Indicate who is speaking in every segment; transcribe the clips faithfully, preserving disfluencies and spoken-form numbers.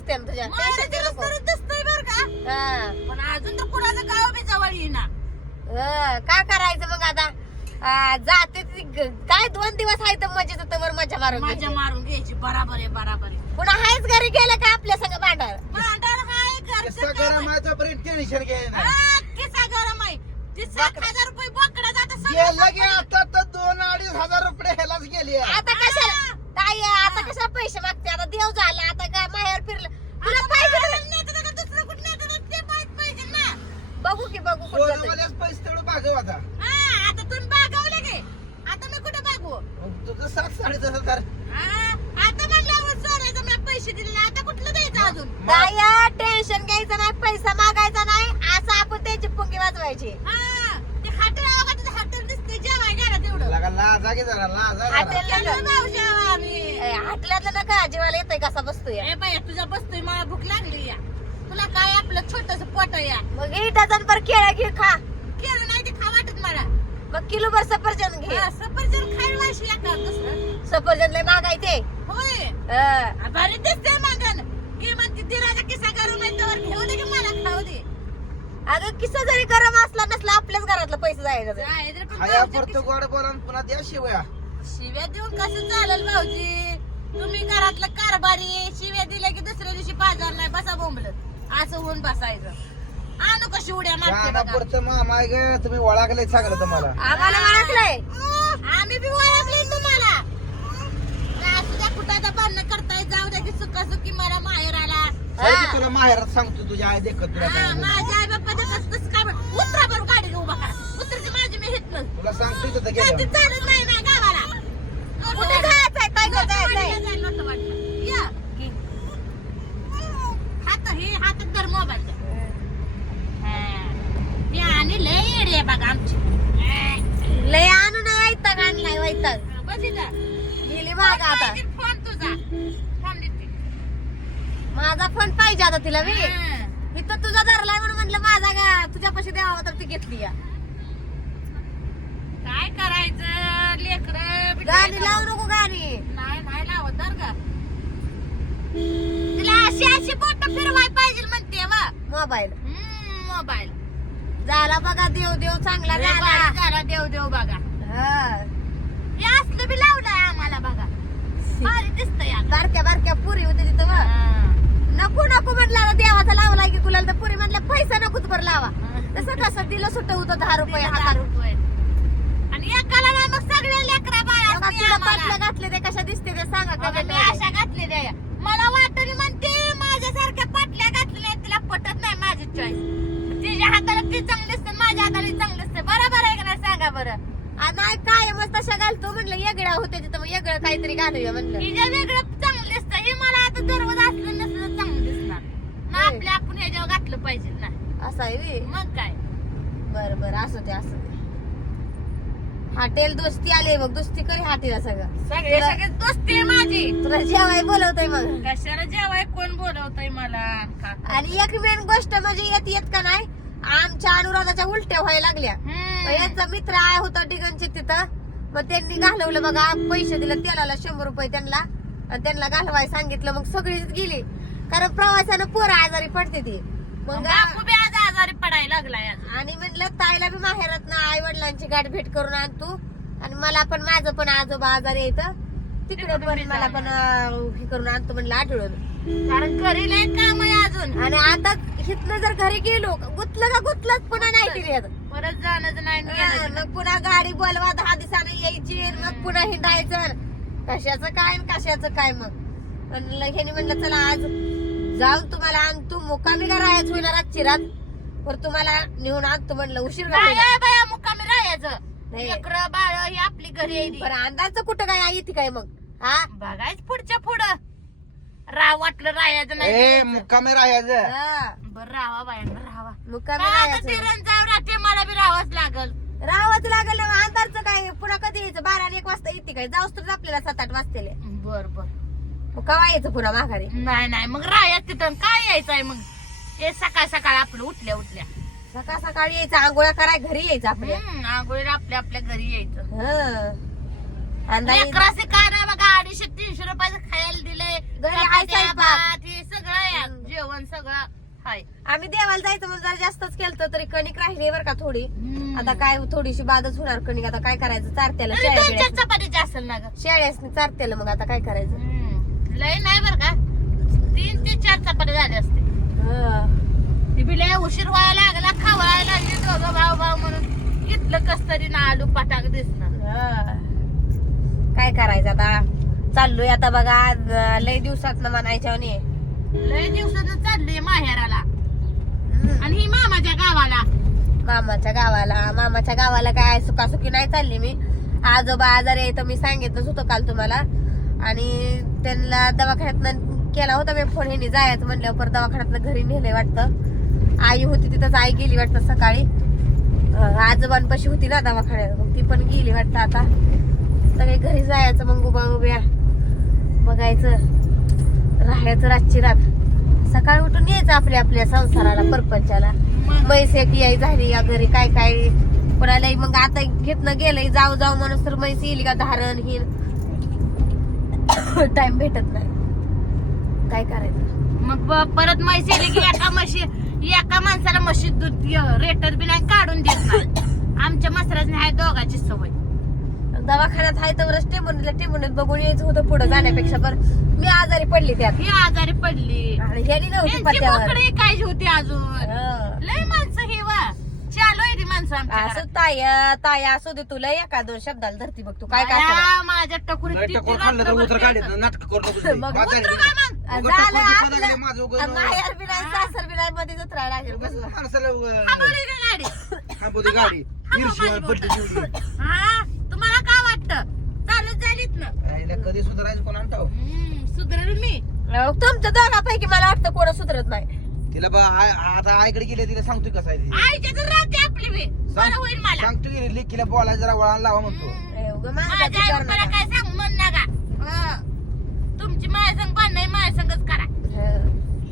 Speaker 1: दिसते ना तुझ्या
Speaker 2: दिसतोय बर का
Speaker 1: हा.
Speaker 2: पण अजून तर कुणाचं गाव बी जवळ येईना
Speaker 1: हं, काय करायचं मग आता आ, जाते ती ग- काय दोन दिवस आहे तर मजेत तर मजा मारून
Speaker 2: मजा
Speaker 1: घ्यायची.
Speaker 2: मारून घ्यायची बराबर आहे बराबर आहे
Speaker 1: पुन्हा हायच घरी गेलं का आपल्या संग भांडार
Speaker 2: भांडण हाय घरचं
Speaker 3: किस्सा
Speaker 2: काम आहे.
Speaker 3: गरमाचं पर्यंत टेन्शन घ्यायला नाही.
Speaker 2: हा, किस्सा गरम आहे ती सात हजार रुपये बोकडा जात
Speaker 3: गेलं की आता तर दोन अडीच हजार रुपये ह्यालाच गेले
Speaker 1: आता कशाला ताई आता कशाला पैसे मागते आता देव झाला आता काय माहेर फिरलं तुला पाहिजे ना?
Speaker 2: दुसरं कुठं नाही तर ते माहित पाहिजे ना
Speaker 1: बघू की बघू कुठं जातोय.
Speaker 3: सोनवाल्याच पैसे तेवढं भागव आता
Speaker 2: हा, आता तुम्ही बागावले गे आता मी कुठे बागू
Speaker 3: मग तुझं सात साडेसात हजार
Speaker 2: हा, आता म्हणल्यावर सोन्याचं मी पैसे दिले नाही आता कुठलं द्यायचं अजून
Speaker 1: ताई टेन्शन घ्यायचं नाही पैसा मागायचा नाही असं आपण त्याची पुंगी वाजवायची
Speaker 2: हा, ते हॉटेल आवडतं हॉटेल दिसते जेवाय घ्या तेवढं
Speaker 3: लगा लाजा की जरा लाजा जरा.
Speaker 1: हॉटेल
Speaker 2: केलं मावशी आम्ही
Speaker 1: ए, हाटल्यातलं नका जीवाला येतंय कसा बसतोय
Speaker 2: ए बाया तुझ्या बसतोय मला भूक लागली या तुला काय आपलं छोटस पोट या
Speaker 1: मग एक डझन पर केळं घे खा
Speaker 2: केलं नाही ते खा वाटत मला
Speaker 1: मग किलो भर सफरचंद घे
Speaker 2: हा, सफरचंद खायला वाशी एका दुसरं
Speaker 1: सफरचंद लय मागायचे
Speaker 2: होय
Speaker 1: हं.
Speaker 2: आ, भारी दिसते मागन की म्हणते दिराचा किस्सा गरम आहे तर घेऊ दे की मला खाऊ दे
Speaker 1: अगं किस्सा जरी गरम असला नसला आपल्याच घरातलं पैसे जायचं ते.
Speaker 2: काय तर पण
Speaker 3: खाया
Speaker 2: भाऊजी
Speaker 3: परत गोड बोला आणि पुन्हा द्या शिवया
Speaker 2: शिव्या देऊन कसं चालेल भाऊजी तुम्ही घरातलं कारभारी शिव्या दिल्या की दुसऱ्या दिवशी बाजार नाही बसा बोंबलत असं होऊन बसायचं आणू कशी उड्या मारते
Speaker 3: गाणं
Speaker 2: बघा.
Speaker 3: परत मामाय ग तुम्ही ओळखले चांगलं तुम्हाला
Speaker 1: आम्हाला ओळखलंय
Speaker 2: आम्ही बी ओळखले तुम्हाला असू द्या कुठं आता भांडणं करताय जाऊ द्या की सुका सुकी मला माहेर आला
Speaker 3: तरी मी तुला माहेरात सांगतो तुझ्या आई देखत तुला
Speaker 2: हा,
Speaker 3: काय बोलू.
Speaker 2: माझ्या आई बाप्पा कसं काय म्हण- उतरा बरं गाडी उभा करा उतरते माझी मी हितनं
Speaker 3: तुला सांगतो तिथं
Speaker 2: ते
Speaker 3: गेलं
Speaker 2: चालत नाही ना गावाला
Speaker 1: कुठे जायचंय काय गं जायचंय
Speaker 2: जायला नव्हतं वाटलं. या. हात हे हातात धर मोबाईलचा ते आणि लय येडी आहे बघा आमची
Speaker 1: लय आणून वैताग आणलाय वैताग
Speaker 2: बघितलं
Speaker 1: गेली माग आता
Speaker 2: फोन तुझा फोन देते
Speaker 1: माझा फोन पाहिजे आता तिला मी
Speaker 2: हा.
Speaker 1: मी तर तुझा धरलाय म्हणून म्हटलं माझा का तुझ्यापाशी द्यावा तर ती घेतली या
Speaker 2: काय करायचं लेकर
Speaker 1: गाणी लावू नको गाणी
Speaker 2: नाही नाही लावत तर का तिला अशी अशी बोट फिरवाय पाहिजे म्हणते वा
Speaker 1: मोबाईल
Speaker 2: मोबाईल
Speaker 1: झाला बघा देव देव चांगला झाला
Speaker 2: झाला देव देव बघा
Speaker 1: हा.
Speaker 2: हे असलं बी लावलंय आम्हाला बघा भारी दिसतंय आता.
Speaker 1: बारक्या बारक्या पुरी होती तिथं बघ.
Speaker 2: हा.
Speaker 1: नको नको म्हटलं देवाचा लावला की कुला तर पुरी म्हणल्या पैसा नकोच बरं लावा तसं कसं दिलं सुट होतं दहा रुपये
Speaker 2: दहा
Speaker 1: हजार
Speaker 2: रुपये आणि एकाला नाही मग सगळे लेकरा बाया
Speaker 1: बघा
Speaker 2: असते
Speaker 1: तुला
Speaker 2: आम्हाला.
Speaker 1: पाटल्या घातले ते कशा दिसते ते सांगा
Speaker 2: बघा,
Speaker 1: comment
Speaker 2: मी
Speaker 1: मध्ये.
Speaker 2: अशा घातलेल्या आहे. मला वाटणी म्हणते माझ्यासारख्या पाटल्या घातलेल्या आहेत, तिला पटत नाही माझी चॉईस तिच्या हाताला ती चांगली असते माझ्या हाताला ती चांगली असते बरोबर आहे का नाही सांगा बरं
Speaker 1: आ, नाही काय मग तशा घालतो म्हणलं येगळ्या होते तिथं मग वेगळं काहीतरी घालूया म्हणलं
Speaker 2: तिच्या वेगळं चांगलं दिसतं हे मला आता दररोज असलं नसलं चांगलं दिसणार ना
Speaker 1: होय.
Speaker 2: आपल्या आपण ह्याच्यावर घातलं पाहिजे ना
Speaker 1: असं आहे बी.
Speaker 2: मग काय
Speaker 1: बर बर असं ते असं ते हॉटेल दोस्ती आले मग दोस्ती करी हॉटेल सगळं
Speaker 2: सगळे
Speaker 1: तुला-
Speaker 2: सगळे दोस्ती आहे माझी
Speaker 1: तुला जेवाय बोलवतोय मग
Speaker 2: कशाला जेवाय कोण बोलवतय मला का
Speaker 1: आणि एक मेन गोष्ट म्हणजे येत येत का नाही आमच्या अनुराधाच्या उलट्या व्हायला लागल्या मग यांचा मित्र आहे होता डिगनचे तिथं मग त्यांनी घालवलं बघा पैसे दिले तेलाला शंभर रुपये त्यांना आणि त्यांना घालवाय सांगितलं मग सगळीच गेली कारण प्रवासानं पोरं आजारी पडते ती मग
Speaker 2: बापू बी आज आजारी पडायला लागलाय आज.
Speaker 1: आणि म्हणलं ताईला बी माहेरात ना आई वडिलांची गाठ भेट करून आण तू आणि मला पण माझं पण आजोबा आजारी येतं तिकडे पण मला पण अं, हे करून आणतो म्हणलं आठवडून
Speaker 2: कारण घरी लय काम आहे अजून
Speaker 1: आणि आता इथनं जर घरी गेलो गुतलं का गुतलंच पुन्हा नाही तिथे
Speaker 2: परत जाणं नाही आणि येणंच नाही.
Speaker 1: मग पुन्हा गाडी बोलवा दहा दिवसानं यायची आणि मग पुन्हा हिंडायचं कशाचं काय आणि कशाचं काय मग म्हणलं ह्यानी म्हणलं चला आज जाऊन तुम्हाला आणतो मुक्कामी का राहायचं होईना रातची रात पर तुम्हाला नेऊन आणतो म्हणलं उशीर
Speaker 2: काय
Speaker 1: झाला
Speaker 2: आहे बाया मुक्कामी राहायचं
Speaker 1: नाही.
Speaker 2: लेकरं बाळ ही आपली घरी यायची
Speaker 1: बरं अंदाजचं कुठं काय आहे इथे काय मग हा
Speaker 2: बघायच पुढच्या पुढं राव वाटलं राहायचं
Speaker 3: ए
Speaker 2: नाही
Speaker 3: मुक्कामी राहायचं
Speaker 1: हा,
Speaker 2: बरं राहावा बायांना राहावा
Speaker 1: मुक्कामी
Speaker 2: आता
Speaker 1: राहायचं
Speaker 2: तिरण जाऊ राहते मला बी राहावंच लागल
Speaker 1: राहावंच लागलं अंधारचं काय पुन्हा कधी यायचं बारा आणि एक वाजता येते काय जाऊस तर आपल्याला सात आठ वाजतेले
Speaker 2: बर बर
Speaker 1: मग केव्हा यायचं पुन्हा माघारी
Speaker 2: नाही नाही मग राहायचं तिथं काय यायचंय मग हे सकाळ सकाळ आपलं उठल्या उठल्या
Speaker 1: सकाळ सकाळी यायचं आंघोळ्या कराय घरी यायचं आपल्या
Speaker 2: हम्म, आंघोळीला आपल्या आपल्या घरी यायचं
Speaker 1: हं. अंदाजे
Speaker 2: लेकराचे काय नाही बघा अडीचशे तीनशे रुपयाचं खायला दिले
Speaker 1: घरी आहे स्वयंपाक.
Speaker 2: हे सगळं आहे जेवण सगळं हाय.
Speaker 1: आम्ही देवाला जायचं म्हणून जरा जास्तच केलं तरी कणिक राहिली बरं का थोडी.
Speaker 2: हम्म.
Speaker 1: आता काय थोडीशी बादच होणार कणिक. आता काय करायचं, चारत्याला
Speaker 2: तरी दोन
Speaker 1: शेळ्या
Speaker 2: चार चपातीची असेल ना ग.
Speaker 1: शेळ्यासनी चारत्याला मग आता काय करायचं.
Speaker 2: हम्म. लय नाही बर का, तीन ते चार चपाती झाले असते.
Speaker 1: हं.
Speaker 2: ती बिले उशीर व्हायला लागला, खावायला लागली दोघं भाऊ भाऊ म्हणून घेतलं कस तरी ना आलू पाटाक दिसणार.
Speaker 1: हं. काय करायचं आता. चाललोय आता बघा आज अं, लय दिवसात म्हणायच्या म्हणे.
Speaker 2: लय दिवसानं चालली माहेराला आणि ही मामाच्या गावाला.
Speaker 1: मामाच्या गावाला मामाच्या गावाला काय सुखासुखी नाही चालली मी. आजोबा आजारी आहे तर मी सांगितलंच होतं काल तुम्हाला. आणि त्यांना दवाखान्यात केला होता मी फोन. ह्यांनी जायचं म्हणल्यावर परत दवाखान्यात घरी नेलंय वाटतं. आई होती तिथंच, आई गेली वाटतं सकाळी. अं, आजोबांपाशी होती ना दवाखान्यात, मग ती पण गेली वाटतं. आता सगळे घरी जायचं मग उभा उभ्या बघायचं, राहायचं रातची रात. सकाळी उठून यायचं आपल्या आपल्या संसाराला परपंचाला. म्हैस एक याय झाली या घरी काय काय कोणाला मग आता घेतलं गेलंय जाऊ जाऊ म्हणून तर म्हैस येईल का धारण ही टाइम भेटत नाही. काय करायचं
Speaker 2: मग ब- परत म्हैस येली की एका म्हशी एका माणसाला म्हशी दूध रेटर बी नाही काढून देत नाही. आमच्या मसराजने आहे दोघांची सवय.
Speaker 1: दवाखान्यात आहे तर टेमुनीला टेमुनीत बघून यायचं होतं पुढे जाण्यापेक्षा. बरं मी आजारी पडली त्यात
Speaker 2: ही आजारी पडली,
Speaker 1: आणि ह्यानी नव्हती
Speaker 2: त्यांची
Speaker 1: पत्त्यावर.
Speaker 2: बोकडे कायची होती अजून.
Speaker 1: हं.
Speaker 2: लय माणसं हे वा चालू आहे ती माणसं आमच्या
Speaker 1: असं
Speaker 2: घरात.
Speaker 1: ताय ताय असू दे तुला एका दोन शब्दाला धरती बघ तू काय काय करणार.
Speaker 2: बाया, माझ्या टकुरीत
Speaker 3: नाही
Speaker 2: किती
Speaker 3: टकोर खाल्लं तर
Speaker 2: रात्रभर
Speaker 3: उतर
Speaker 2: खेळतात.
Speaker 3: काढायचं, नाटक करू नको तुम्ही.
Speaker 1: मग
Speaker 3: वाचायला
Speaker 2: उतर
Speaker 3: गेलं.
Speaker 2: काय मग?
Speaker 3: उगाच
Speaker 1: झालं
Speaker 3: टकोर दुखायला लागले,
Speaker 1: आपलं
Speaker 3: माझं उगाच
Speaker 1: माहेर बी नाही सासर बी नाही मध्येच उतरायला लागेल बसला.
Speaker 3: माणसाला उगाच
Speaker 2: थांबवली का गाडी?
Speaker 3: थांबू दे गाडी.
Speaker 2: थांबव
Speaker 3: ईर्ष्या
Speaker 2: माझी
Speaker 3: पडली
Speaker 2: बोटं.
Speaker 3: जीवली.
Speaker 2: हा, तुम्हाला काय वाटतं चालत झालीत ना?
Speaker 3: राहिला कधी सुधारायचं कोण आणतो.
Speaker 2: हम्म, सुधरेल मी.
Speaker 1: अहो, तुमच्या दोघांपैकी मला वाटतं कोण सुधरत नाही.
Speaker 3: तिला बा आय- आता आईकडे गेले तिला सांगतोय कसं आहे ते.
Speaker 2: आईच्या तर राहते आपली बी. बरं होईल मला.
Speaker 3: सांगतोय की लेकीला बोलायला जरा वळण लावा म्हणतो.
Speaker 2: हम्म.
Speaker 1: ए, उगा माझ्या
Speaker 2: माझ्या आई
Speaker 1: विचार
Speaker 2: मला
Speaker 1: नका.
Speaker 2: काय सांग म्हण नका. हं. तुमची माझ्या संग भांडण आहे, माझ्या संगच करा.
Speaker 1: हं.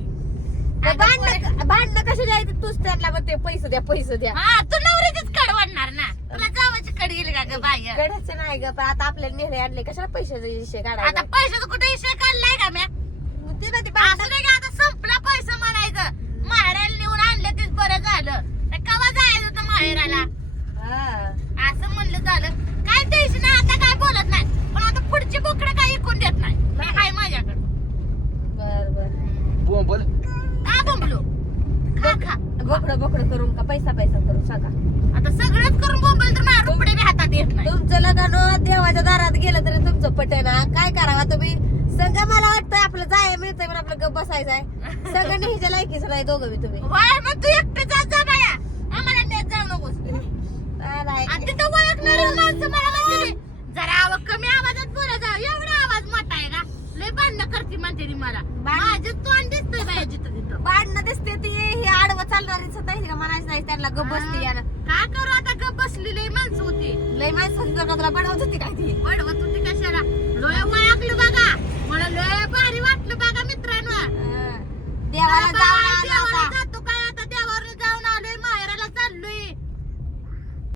Speaker 2: आता
Speaker 1: भांडणं भांडणं कशी जायचं तूच त्यांना मग ते पैसे द्या पैसे द्या.
Speaker 2: हा, तू नवऱ्याचीच कड वाढणार ना. तुला जावाची कड गेली का ग बाय?
Speaker 1: गड्याचं नाही ग पण आता आपल्याला नेहले आणले कशाला पैशाचे विषय
Speaker 2: आता
Speaker 1: काढायचा.
Speaker 2: पैशाचा कुठे विषय काढलाय का म्या?
Speaker 1: ते ना ते
Speaker 2: असं
Speaker 1: भांडणं-
Speaker 2: नाही का आता संपला पैसा म्हणायचं. माहेराला नेऊन आणलं तेच बरं झालं. तर केव्हा जायचं होतं माहेराला?
Speaker 1: हा.
Speaker 2: असं म्हणलं झालं. काय द्यायचं नाही, आता काय बोलत नाही. पण आता पुढची बोकडं काय ऐकून देत नाही. हे हाय माझ्याकडे.
Speaker 1: बर बर
Speaker 3: बोंबल
Speaker 2: का बोंबलो? खा खा.
Speaker 1: बोकडं बोकडं करून का पैसा पैसा करून सांगा.
Speaker 2: आता सगळंच करून बोंबल तर माझ्या रुपडे बी हातात येत नाही.
Speaker 1: तुमचं लग्न देवाच्या दारात गेलं तरी तुमचं पटेना. काय करावं तुम्ही सगळं. मला वाटतं आपलं जाय मिळतंय पण आपलं गप बसायचंय. सगळं नेहच्या लायकीच नाही दोघं बी तुम्ही.
Speaker 2: वाय मग तू एकटे जात जा बाया. आम्हाला नेत जाऊ नकोस.
Speaker 1: नाही, नाही.
Speaker 2: आणि तिथं ओळखणारी माणसं मला म्हणते जरा आवाज कमी आवाजात बोला जा. एवढा आवाज मोठा आहे का? लय भांडणं करते म्हणते ती मला. माझं तोंड दिसतंय बाया जिथं तिथं.
Speaker 1: भांडणं दिसते ती हे आडवं चालणारीच नाही का म्हणायचं नाही त्यांना गप बसते यानं.
Speaker 2: काय करू आता गप बसलेली माणसं होती.
Speaker 1: लय माणसाची जगातला बनवत होती काय ती.
Speaker 2: वडवत होती कशाला? लय ओळखलं बघा. मला लय भारी वाटलं बघा मित्रांनो.
Speaker 1: हं. देवाला जाऊन आला होता.